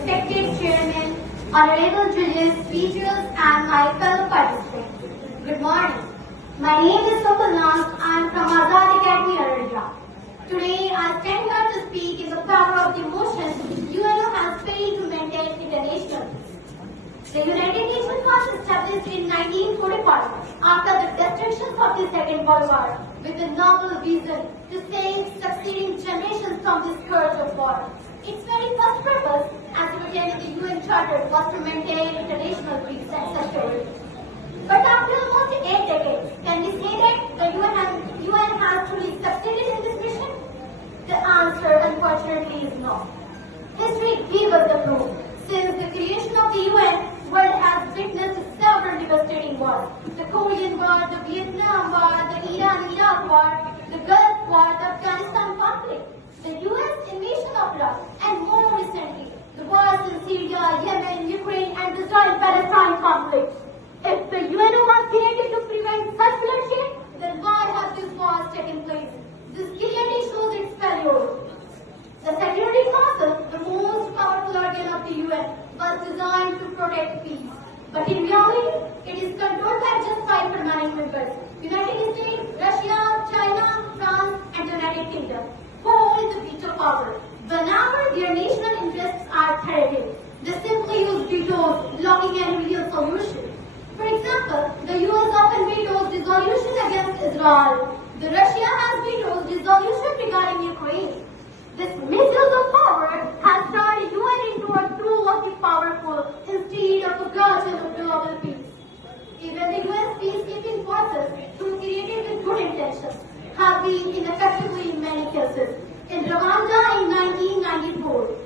respected chairman, honorable judges, speakers, and my fellow participants. Good morning. My name is sumbul. I am from Azad Academy, Arabia. Today, I stand here to speak in the power of the motion UNO has failed to maintain international peace. The United Nations was established in 1945 after the destruction of the Second World War with a novel vision to save succeeding generations from the scourge of war. Its very first purpose, as written in the UN Charter, was to maintain international peace and security. But after almost 8 decades, can we say that the UN has truly succeeded in this mission? The answer, unfortunately, is no. History gives us the proof. Since the creation of the UN, the world has witnessed several devastating wars. The Korean War, the Vietnam War, the Iran-Iraq War, the Gulf War, the Afghanistan conflict, the US invasion of Iraq, and more recently, the wars in Syria, Yemen, Ukraine, and the Israel-Palestine conflict. If the UNO was created to prevent such bloodshed, then why have these wars taken place? This clearly shows its failure. The Security Council, the most powerful organ of the UN, was designed to protect peace. But in reality, it is controlled by just 5 permanent members: United States, Russia, China, France, and the United Kingdom, who hold the veto power. Whenever their national interests are threatened, they simply use vetoes, blocking any real solution. For example, the US often vetoes resolution against Israel. The Russia has vetoed resolution regarding Ukraine. This misuse of power has turned UN into a tool of the powerful instead of a guardian of global peace. Even the US peacekeeping forces, though created with good intentions, have been ineffective in many cases. In Rwanda in 1994,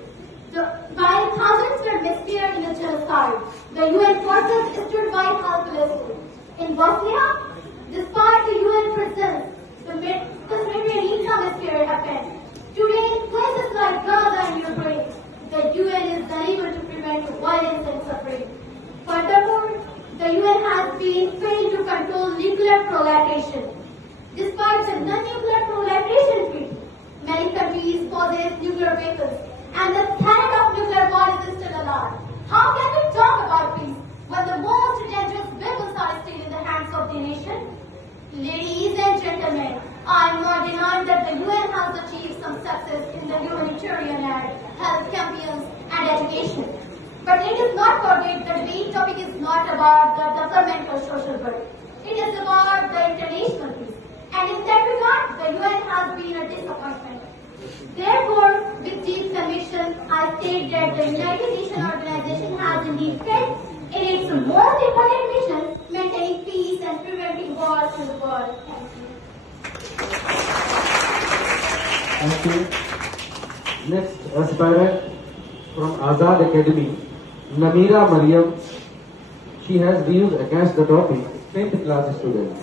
while thousands were missing in a genocide, the UN forces stood by helplessly. In Bosnia, despite the UN presence, the Srebrenica massacre happened. Today, in places like Gaza and Ukraine, the UN is unable to prevent violence and suffering. Furthermore, the UN has been failed to control nuclear proliferation. Despite the non-nuclear proliferation treaty, many countries possess nuclear weapons, and the threat of nuclear war is still alive. How can we talk about peace when the most dangerous weapons are still in the hands of the nation? Ladies and gentlemen, I am not denying that the UN has achieved some success in the humanitarian aid, health campaigns, and education. But let us not forget that the main topic is not about the development or social good. It is about the international peace. And in that regard, the UN has been a disappointment. Therefore, with deep conviction, I state that the United Nations organization has indeed failed in its most important mission, maintaining peace and preventing wars in the world. Thank you. Next aspirant from Azad Academy, Namira Mariam. She has views against the topic 10th class students.